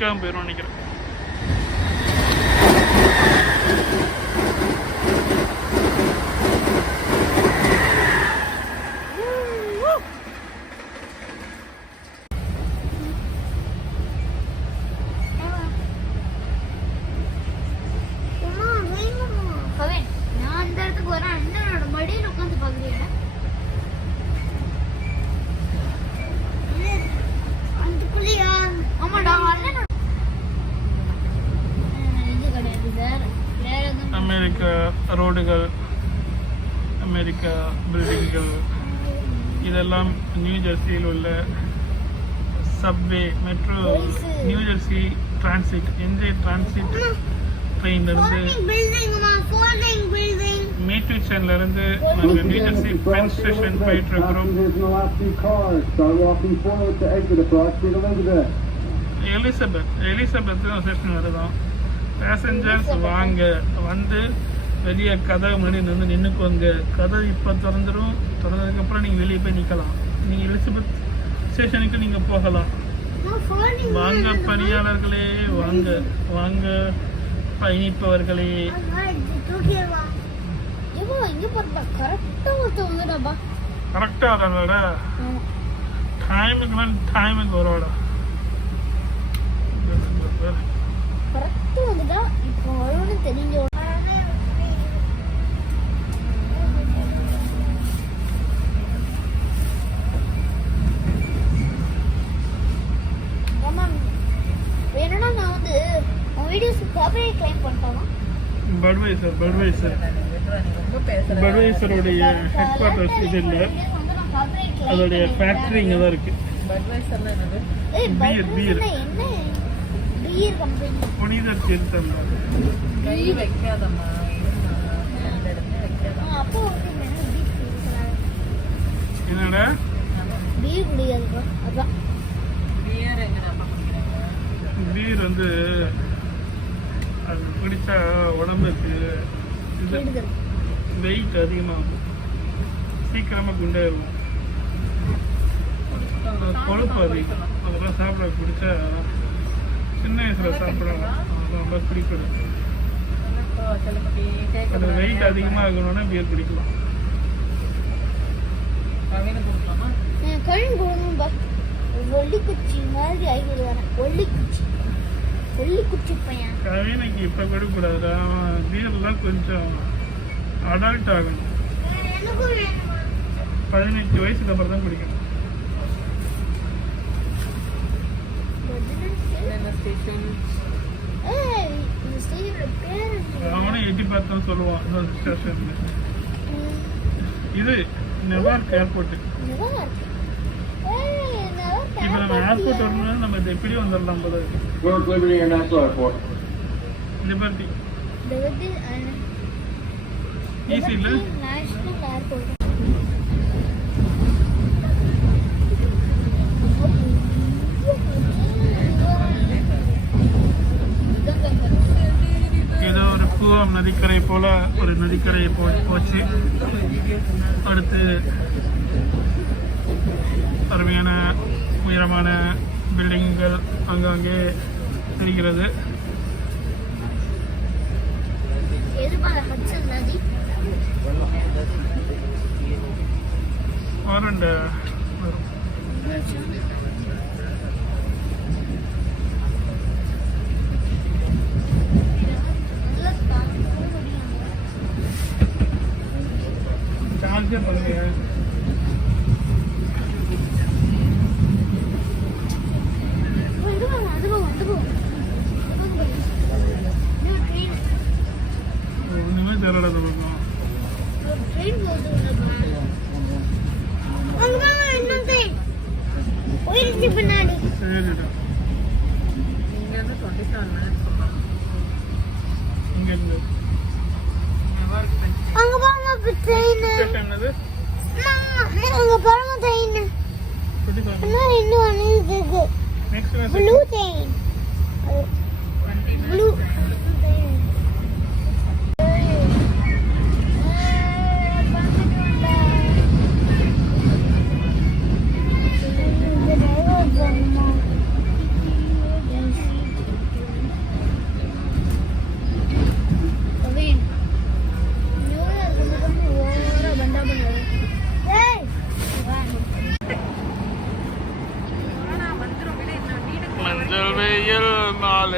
நிற்காம போயிடும் நினைக்கிறேன். அமெரிக்க ரோடுகள், அமெரிக்க பில்டிங்கள், இதெல்லாம் நியூ ஜெர்சியில் உள்ள subway, metro, New Jersey transit, NJ transit ட்ரெயின்லேருந்து மேட்விச்சன்லேருந்து நாங்கள் நியூ ஜெர்சி பென் ஸ்டேஷன் போயிட்டு இருக்கிறோம். எலிசபெத் ஸ்டேஷன் வருதான். பேசஞ்சர்ஸ் வாங்க, வந்து வெளியே கதவு முன்னாடி நின்றுக்கோங்க. கதவு இப்போ திறந்துடும். திறந்ததுக்கப்புறம் நீங்கள் வெளியே போய் நிற்கலாம். நீங்கள் எலிசபெத் ஸ்டேஷனுக்கு நீங்கள் போகலாம். வாங்க பணியாளர்களே, வாங்க வாங்க பயணிப்பவர்களே. கரெக்டாக வராடா, டைமுக்கு வரோடா. கரெக்டாக வந்துட்டா இப்போ வரும்னு தெரிஞ்ச வேணும்னா நான் வந்து வீடியோஸ் காப்பிரைட் கிளைம் பண்ணிட்டோமா? பட்வைசருடைய ஹெட் குவார்ட்டர்ஸ் இது இல்லை, அதோடைய ஃபேக்ட்ரி இங்கே தான் இருக்கு. பீர் புனித தீர்த்தம். என்னடா பீர் வந்து அது குடித்தா உடம்புக்கு வெயிட் அதிகமாகும், சீக்கிரமாக குண்டாயிரும், கொழுப்பு அதிகம். அதெல்லாம் சாப்பிட குடித்தா சின்ன வயசில் சாப்பிடுவாங்க, அதெல்லாம் ரொம்ப பிடிக்கணும். அது வெயிட் அதிகமாக ஆகணும்னா பியர் குடிக்கலாம். கவினைக்கு இப்போ கொடுக்கூடாது, பியர்லாம் கொஞ்சம் அடல்ட் ஆகணும். 18 வயசுக்கு அப்புறம் தான் குடிக்கணும். அவனே எட்டி பார்த்தான் சொல்லுவான். இது நெவார்க் ஏர்போர்ட். இப்போ நம்ம ஏர்போர்ட் வரணும்னா நம்ம இது எப்படி வந்துடலாம் போல இருக்கு. லிபர்ட்டி ஈஸி இல்லை. ஏதோ ஒரு கூவம் நதிக்கரை போல ஒரு நதிக்கரை போச்சு. அடுத்து அருமையான உயரமான பில்டிங்குகள் அங்கங்கே தெரிகிறது. வரும் சார்ஜர் பண்ணுங்க. ஒண்ணுமே தெரியல. பின்னாடி அங்க பாருங்க ட்ரெயின். அங்க பாருங்க ட்ரெயின். இன்னும் ஒன்று இருக்கு. Blue train. ப்ளூ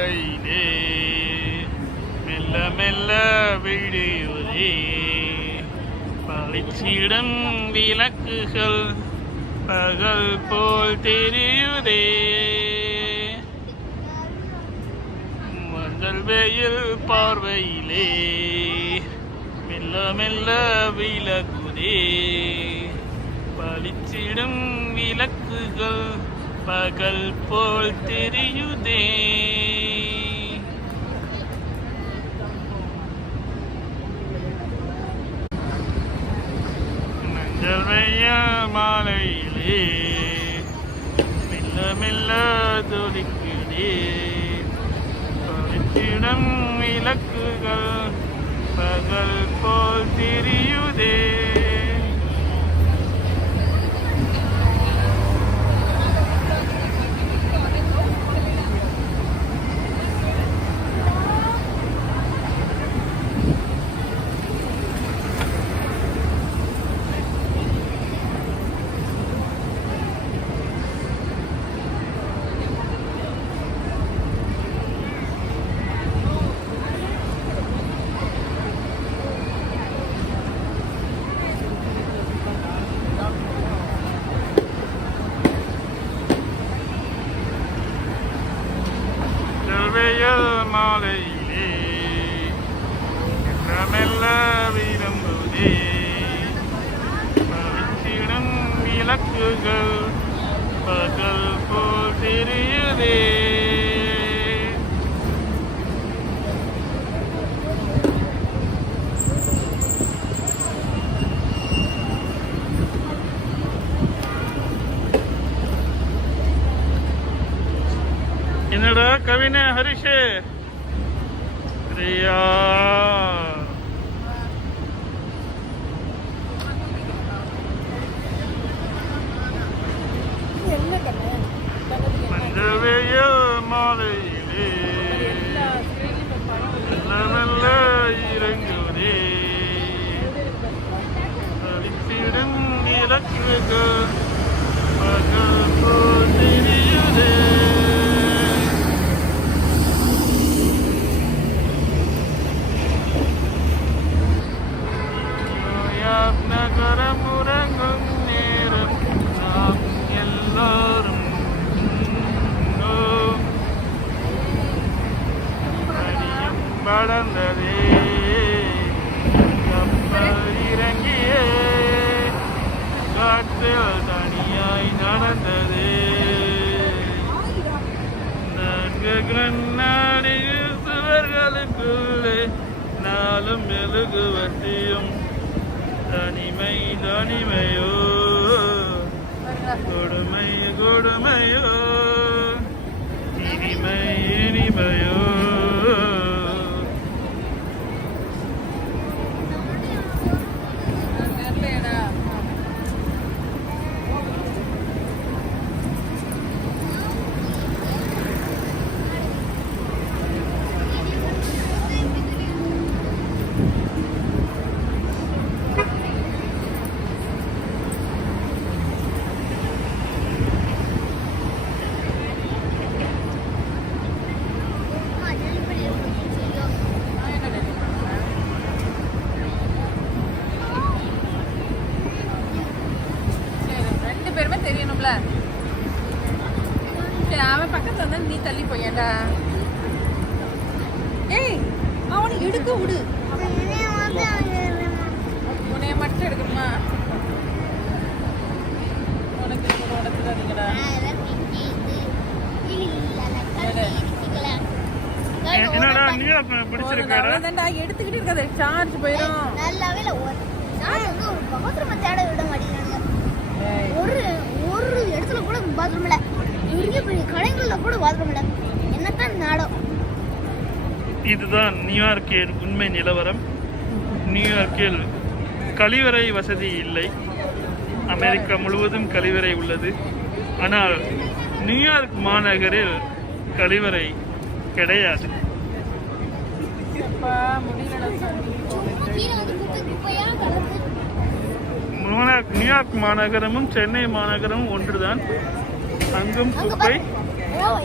பார்வையிலே மெல்ல மெல்ல விழியுதே பளிச்சிடும் விளக்குகள் பகல் போல் தெரியுதே மஞ்சள் வெயில் பார்வையிலே மெல்ல மெல்ல விலகுதே பளிச்சிடும் விளக்குகள் பகல் போல் தெரியுதே மஞ்சள் வெயில் மாலையிலே மெல்ல மெல்ல துடிக்குதே பளிச்சிடும் விளக்குகள் பகல் போல் தெரியுதே வெயில் மாலையிலே மெல்ல மெல்ல விரும்புதே பளிச்சிடும் விளக்குகள் பகல் போல் தெரியுதே என்னடா கவினே ஹரிஷே பிரியா மஞ்சள் வெயில் மாலையிலே மெல்ல மெல்ல இறங்குதே பளிச்சிடும் விளக்குகள் பகல் போல் தெரியுதே நகரம் உறங்கும் நேரம் நாம் எல்லாரும் அடியும் படர்ந்ததே கப்பல் இறங்கியே காற்றில் தனியாய் நடந்ததே நான்கு கண்ணாடியில் சுவர்களுக்குள்ளே நாளும் மெழுகுவர்த்தியும் தனிமை தனிமையோ கொடுமை கொடுமையோ இனிமை இனிமையோ தெரியணும்ல. அவன் பக்கத்துல இருந்தா நீ தள்ளி போயேன்டா. ஏய் அவனை எடுக்க விடு. உன்னைய மட்டும் எடுக்கணுமா? உனக்கு உனக்குதானீங்கடா. என்னடா நீ பிடிச்சிருக்காரு? அவ்வளவுதான்டா எடுத்துக்கிட்டு இருக்காத சார்ஜ் போயிடும். நல்லாவே இல்ல. நான் வந்து ஒரு பாத்ரூம் தேட விட மாட்டேங்கிறாங்க. ஒரு ஒரு இடத்துல கூட பாத்ரூம் இல்ல. பெரிய பெரிய கடைகள்ல கூட பாத்ரூம் இல்ல. என்னத்தான் நாடம். இதுதான் நியூயார்க்கின் உண்மை நிலவரம். நியூயார்க்கில் கழிவறை வசதி இல்லை. அமெரிக்கா முழுவதும் கழிவறை உள்ளது. ஆனால் நியூயார்க் மாநகரில் கழிவறை கிடையாது. நியூயார்க் மாநகரமும் சென்னை மாநகரமும் ஒன்றுதான். அங்கும் குப்பை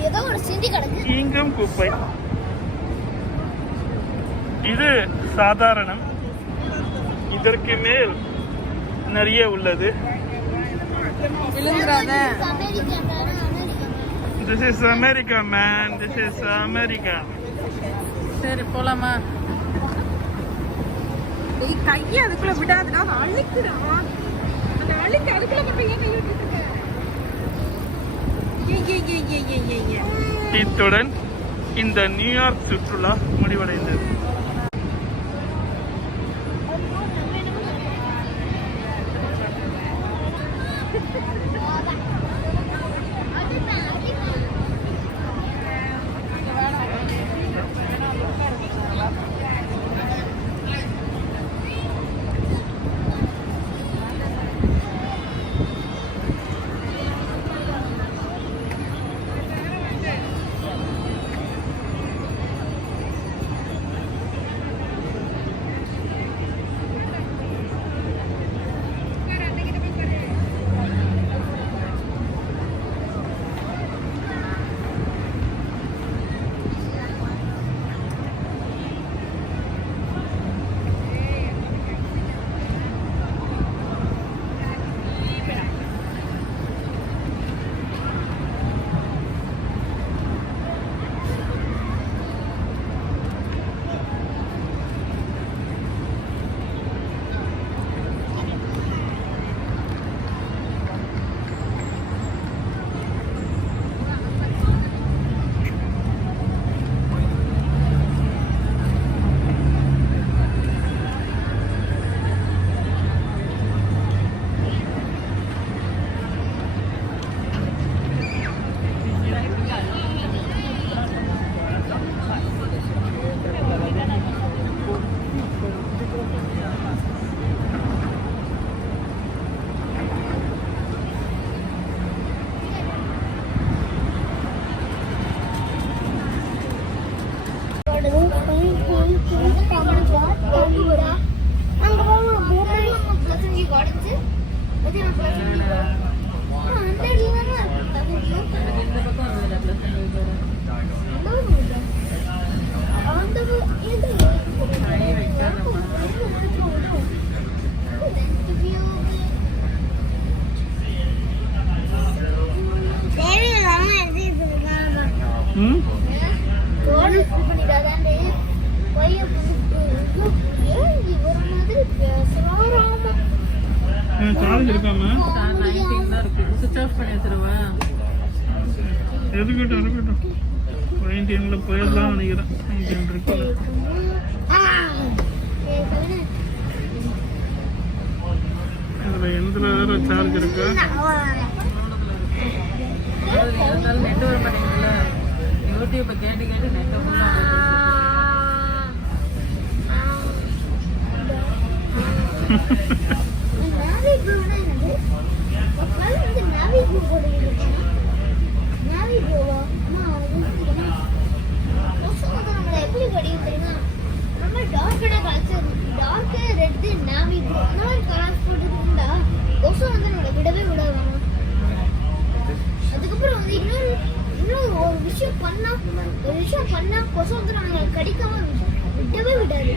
ஏதோ ஒரு சிந்தி கிடக்கு. இங்கும் குப்பை. இது சாதாரணம். இதற்கு மேல் நிறைய உள்ளது. விழுந்துராத. This is America, man. This is America. சரி போலாமா? நீ கையை அதுக்குள்ள விடாதடா, அழுக்குடா. அந்த அழுக்கு அதுக்குள்ள மட்டும் ஏன் கை விட்டுட்டு இருக்க? ஏய். இத்துடன் இந்த நியூயார்க் சுற்றுலா முடிவடைந்தது. சார்ஜ் இருக்காம சுவிட்ச் ஆஃப் பண்ணி வச்சிருவேன். இருக்கட்டும் 19ல போயிடலாம் நினைக்கிறேன். 19 இருக்குல்ல. இதுல எந்த வேற சார்ஜ் இருக்கு? நெட் வர மாட்டேங்குதுல்ல. யூடியூப் கேட்டு நெட் ஃபுல்லா விடவே விடாது. அதுக்கப்புறம் வந்து இன்னொரு ஒரு விஷயம் பண்ணா கொசு வந்து நாங்க கடிக்காம விடவே விடாது.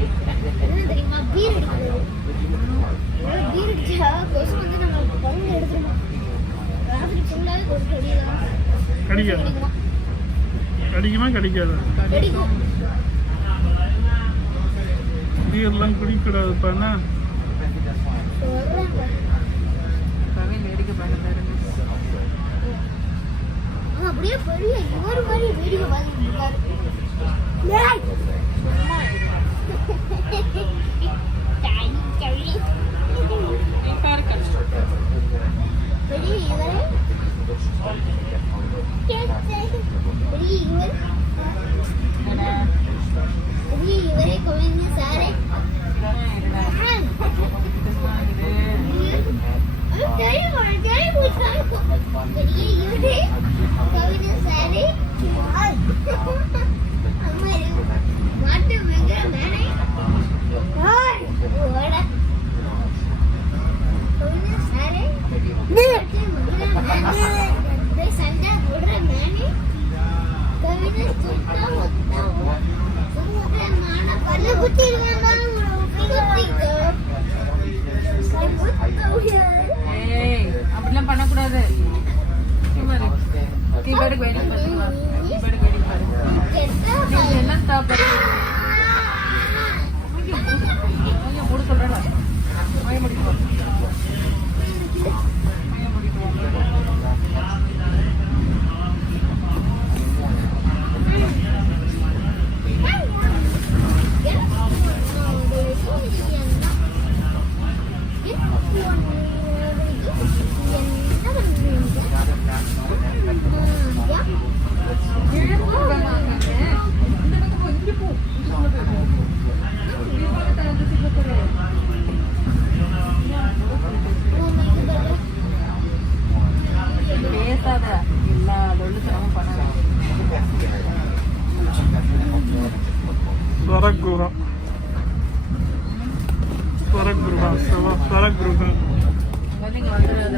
என்ன தெரியுமா? பீர் அடிக்கிறது. பீர் அடிச்சா கொசு வந்து நம்ம பங்கு எடுத்துருவோம். ராத்திரி ஃபுல்லாவே கொசு கடிக்கும். பீர்லாம் குடிக்கூடாதுப்பாண்ணா. வேடிக்கை பார்க்க அப்படியே பெரிய இவர் மாதிரி வீடியோ பார்த்துட்டு இருக்காரு. பெரிய இவரே கோவிங்க சாரே சண்டை Bruja, ça va, Farag Bruja. நீங்க வந்துடாத.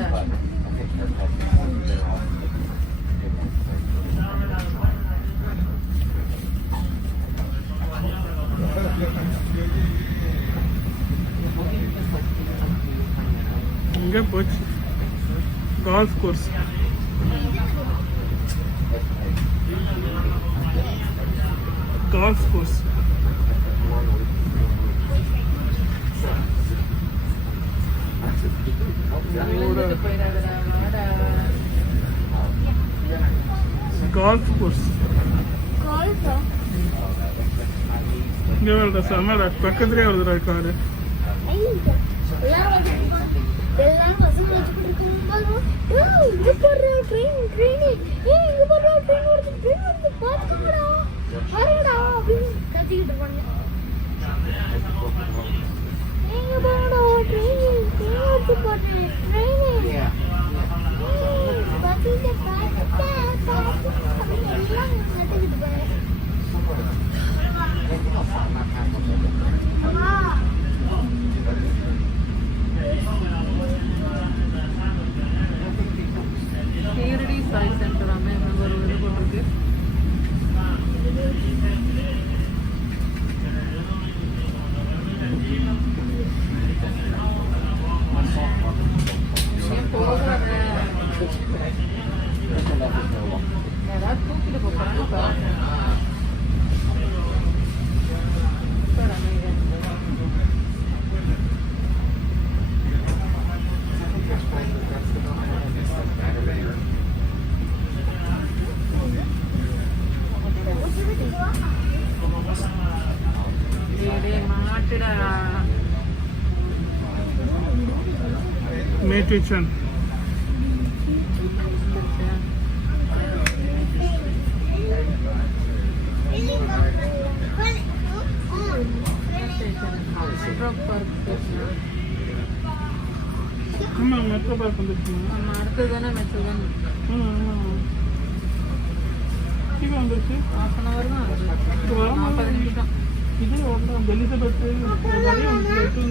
இங்கே போச்சு கால்ஃப் கோர்ஸ். கால்ஃப் கோர்ஸ் விழுந்துட்டு போயிடாதடா, வாடா. கால்ஃப் கோர்ஸ் கால்ஃபா இங்கே வருதா செம்மடா, பக்கத்துலேயே வருதுடா காரு. எல்லாரும் பசங்க வச்சுக்கிட்டு இருக்கும்போது இங்க போடுற ட்ரெயின் இங்க போடுற ட்ரெயின் வருது பாத்துக்கடா பாருடா அப்படின்னு கத்திக்கிட்டு இருப்பாங்க. இங்க போடா ட்ரெயின் வருது போடுற ட்ரெயின் பாத்துக்கிட்டு எல்லாம் கத்திக்கிட்டு இருப்பாங்க. ஷீரடி சாய் சென்டர் அங்க ஒரு இது போட்டிருக்கு. ஏன் போகாத? யாராவது தூக்கிட்டு போறாங்க பாருங்க. மாட்டுடா. மேட்டிச்சன் ஆமாம் மெட்ரோ பார்க் வந்துருக்கீங்க. நம்ம அடுத்ததானே மெட்ரோதான். சீக்கிரம் வந்துருச்சு. ஹாஃப் அன் ஹவர் தான் ஆகுது. இது வர 40 நிமிஷம். இது எலிசபெத் நிறைய வந்துச்சு.